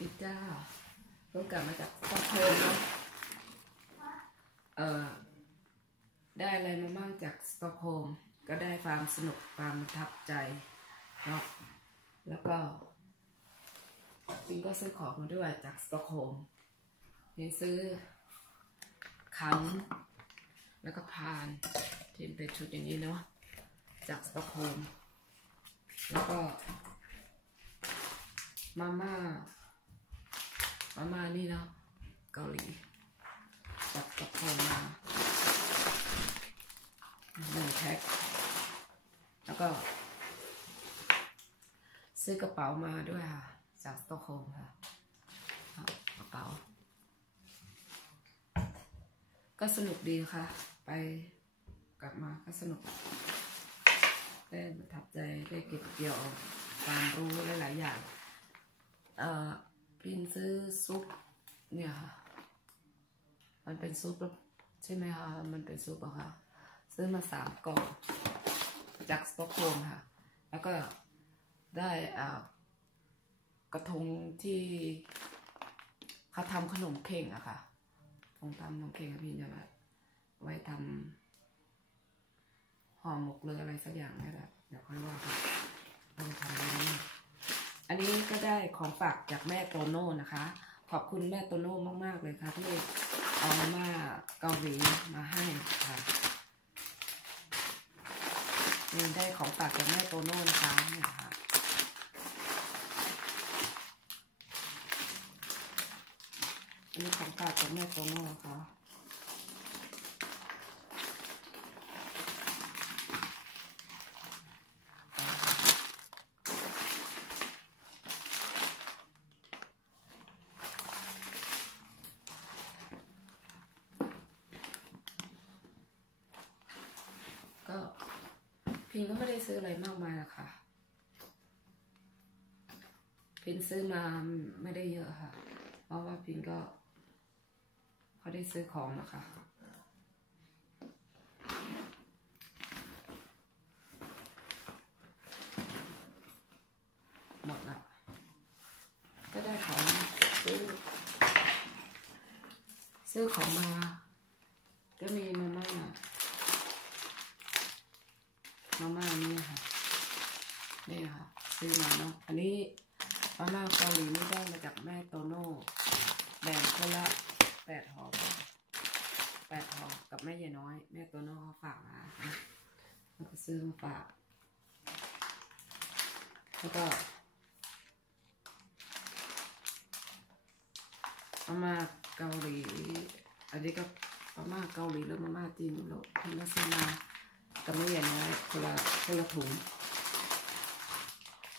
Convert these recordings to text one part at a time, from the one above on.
ดีจ้าเพิ่งกลับมาจากสต็อกโฮล์มเนาะเอ่อได้อะไรมาบ้างจากสตอกโฮมก็ได้ความสนุกความประทับใจเนาะแล้วก็จริงก็ซื้อของมาด้วยจากสตอกโฮล์มยังซื้อขันแล้วก็พานที่เป็นชุดอย่างนี้เนาะจากสตอกโฮมแล้วก็มาม่า มาม่านี่เนาะเกาหลีจากสต็อกโฮล์มมาหนึ่งแพ็คแล้วก็ ซื้อกระเป๋ามาด้วยค่ะ จากสตอกโฮมค่ะกระเป๋า ก็สนุกดีค่ะ ไปกลับมาก็สนุกได้ประทับใจได้เก็บเกี่ยวความรู้หลาย ๆ อย่าง เอ่อ ซื้อซุปเนี่ยค่ะ มันเป็นซุปแล้วใช่ไหมคะ มันเป็นซุปอะค่ะ ซื้อมาสามกล่องจากสต็อกโฮล์มค่ะ แล้วก็ได้อ่ากระทงที่เขาทำขนมเข่งอะค่ะทงทำขนมเข่งพี่จะแบบไว้ทำห่อหมกหรืออะไรสักอย่างนี่แหละเดี๋ยวค่อยว่ากันเราจะทำอะไรนี่อันนี้ก็ได้ ของฝากจากแม่โตโน่นะคะ ขอบคุณแม่โตโน่มาก ๆ เลยค่ะที่เอามาเกาหลีมาให้ค่ะนี่ได้ของฝากจากแม่โตโน่นะคะเนี่ยค่ะอันนี้ของฝากจากแม่โตโน่นะคะ ก็ พิงก็ไม่ได้ซื้ออะไรมากมายหรอกค่ะพินซื้อมาไม่ได้เยอะค่ะ เพราะว่าพินก็เขาได้ซื้อของนะคะหมดละก็ได้ของซื้อซื้อของมา ก็มีมาม่า มาม่านี่ค่ะ นี่ค่ะ ซื้อมาเนาะ อันนี้มาม่าเกาหลีนี่ได้มาจากแม่โตโน่แบ่งคนละแปดห่อแปดห่อกับแม่ยายน้อย แม่โตโน่เขาฝากมาแล้วก็ซื้อมาฝาก แล้วก็มาม่าเกาหลี อันนี้ก็มาม่าเกาหลีหรือมาม่าจีนเราคุณก็ซื้อมา กับแม่ยายน้อยคนละคนละถุง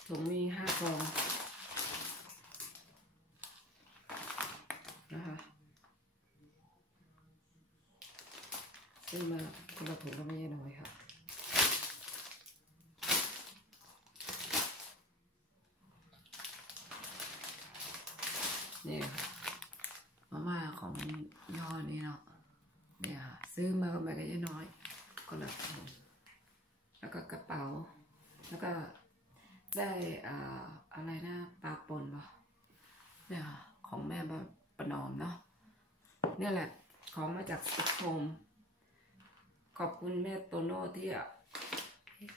ถุงมีห้าฟองนะคะซื้อมาคนละถุงก็ไม่ใช่น้อยค่ะเนี่ค่ะมาม่าของย่ห้อนี้เนาะเนี่ยค่ะซื้อมาก็ไม่ได้น้อยคนละถุง แล้วก็กระเป๋า แล้วก็ได้อ่าอะไรนะปลาปนปะเนี่ยของแม่บ้านประนอมเนาะเนี่ยแหละของมาจากสต็อกโฮมขอบคุณแม่โตโน่ที่อะ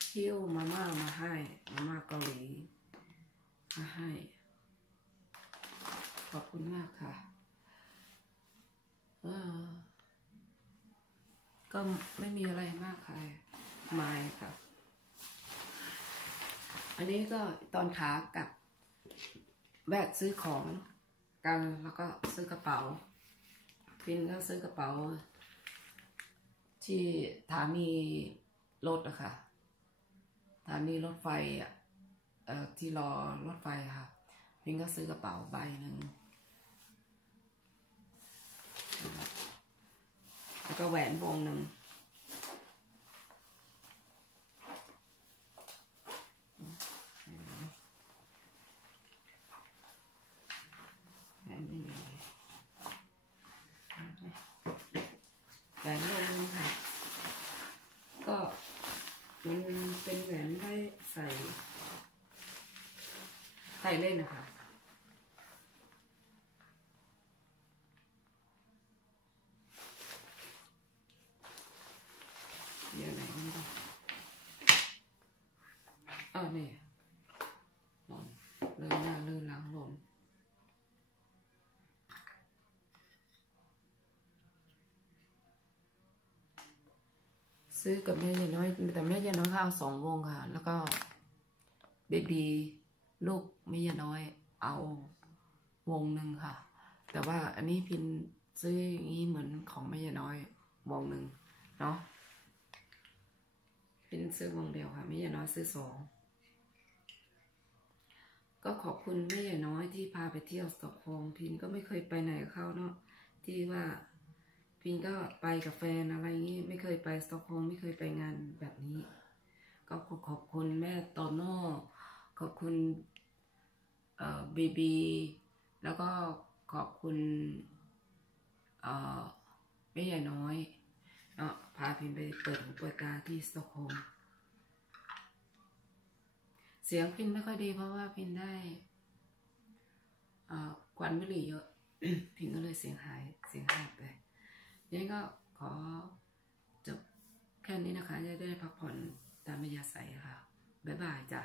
คิ้วมาม่ามาให้มาม่าเกาหลีมาให้ ขอบคุณมากค่ะเออก็ไม่มีอะไรมากค่ะไม่ค่ะ อันนี้ก็ตอนขากลับแวะซื้อของกันแล้วก็ซื้อกระเป๋าพินก็ซื้อกระเป๋า ที่สถานีรถอะค่ะสถานีรถไฟอะที่รอรถไฟค่ะพินก็ซื้อกระเป๋าใบหนึ่งแล้วก็แหวนวงหนึ่ง แหวนนี่แหวนวงหนึงค่ะ ก็ มันเป็นแหวนได้ใส่ใส่เล่นนะคะ ซื้อกับแม่ยายน้อย แต่แม่ยายน้อยเขาเอาสองวงค่ะ แล้วก็เบบีลูกแม่ยายน้อย เอาวงหนึ่งค่ะ แต่ว่าอันนี้พินซื้ออย่างนี้เหมือนของแม่ยายน้อยวงหนึ่งเนาะพินซื้อวงเดียวค่ะแม่ยายน้อยซื้อสองก็ขอบคุณแม่ยายน้อยที่พาไปเที่ยวสตอกโฮมพินก็ไม่เคยไปไหนเขาเนาะที่ว่า พินก็ไปกับแฟนอะไรงี้ไม่เคยไปสตอกโฮมไม่เคยไปงานแบบนี้ ก็ขอขอบคุณแม่โตโน่ขอบคุณเอ่อบีบีแล้วก็ขอบคุณเอ่อแม่ใหญ่น้อยเนาะพาพินไปเปิดหูเปิดตาที่สตอกโฮมเสียงพินไม่ค่อยดีเพราะว่าพินได้เอ่อควันบุหรี่เยอะพินก็เลยเสียงหายเสียงหายไป ยังก็ขอจบแค่นี้นะคะ จะได้พักผ่อนตามมิยาใส่ค่ะ บ๊ายบายจ้ะ